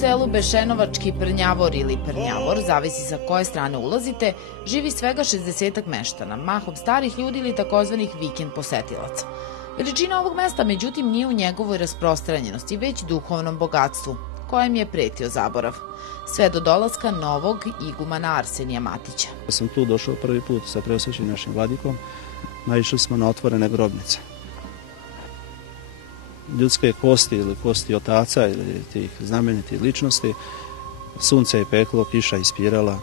selu Bešenovački Prnjavor ili Prnjavor, zavisi sa koje strane ulazite, živi svega 60 meštana, mahom starih ljudi ili takozvanih vikend posetilaca. Veličina ovog mesta, međutim, nije u njegovoj rasprostranjenosti, već duhovnom bogatstvu, kojem je pretio zaborav. Sve do dolaska novog igumana Arsenija Matića. Ja sam tu došao prvi put sa preosvećenim našim vladikom, naišli smo na otvorene grobnice. Ljudske kosti ili kosti otaca ili tih znamenitih ličnosti, sunce je peklo, kiša ispirala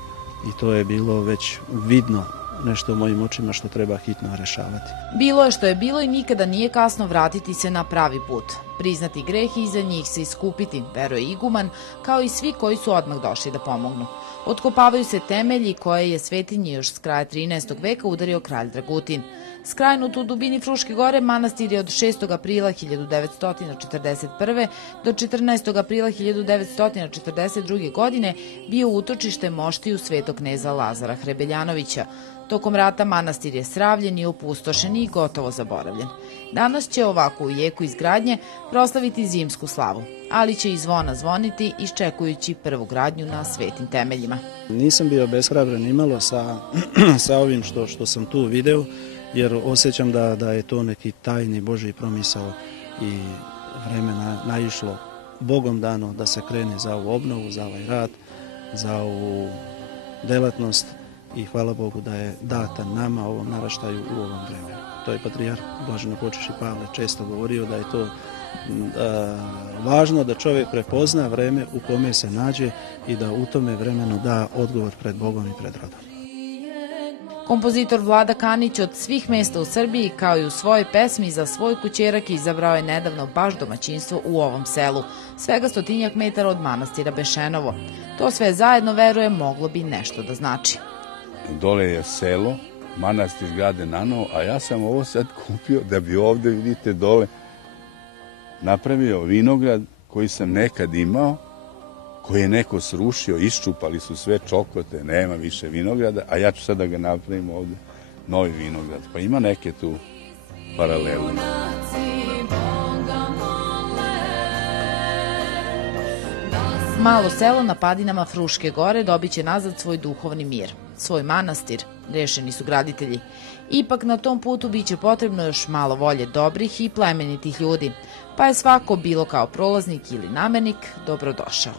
i to je bilo već vidno nešto u mojim očima što treba hitno rešavati. Bilo je što je bilo i nikada nije kasno vratiti se na pravi put. Priznati greh i iza njih se iskupiti, veruje iguman, kao i svi koji su odmah došli da pomognu. Otkopavaju se temelji koje je svetinje još s kraja 13. veka udario kralj Dragutin. Skrajnut u dubini Fruške gore, manastir je od 6. aprila 1941. do 14. aprila 1942. godine bio utočište moštiju svetog kneza Lazara Hrebeljanovića. Tokom rata manastir je sravljen i opustošen i gotovo zaboravljen. Danas će ovako u jeku izgradnje proslaviti zimsku slavu, ali će i zvona zvoniti iščekujući prvu gradnju na svetim temeljima. Nisam bio beshrabren nimalo sa ovim što sam tu video, jer osjećam da je to neki tajni Božji promisao i vremena naišlo Bogom dano da se krene za ovu obnovu, za ovaj rad, za ovu delatnost i hvala Bogu da je data nama, ovom naraštaju u ovom vremenu. To je patrijarh Blaženopočivši Pavle često govorio da je to važno da čovjek prepozna vreme u kome se nađe i da u tome vremenu da odgovor pred Bogom i pred rodom. Kompozitor Vlada Kanić od svih mesta u Srbiji, kao i u svojoj pesmi za svoj kućerak, izabrao je nedavno baš domaćinstvo u ovom selu, svega 100 metara od manastira Bešenovo. To sve zajedno, veruje, moglo bi nešto da znači. Dole je selo, manastir grade nanovo, a ja sam ovo sad kupio da bi ovde, vidite, dole napravio vinograd koji sam nekad imao, koji je neko srušio, iščupali su sve čokote, nema više vinograda, a ja ću sad da ga napravim ovde, novi vinograd. Pa ima neke tu paralelu. Malo selo na padinama Fruške gore dobit će nazad svoj duhovni mir, svoj manastir, rešeni su graditelji. Ipak na tom putu bit će potrebno još malo volje dobrih i plemenitih ljudi, pa je svako, bilo kao prolaznik ili namernik, dobrodošao.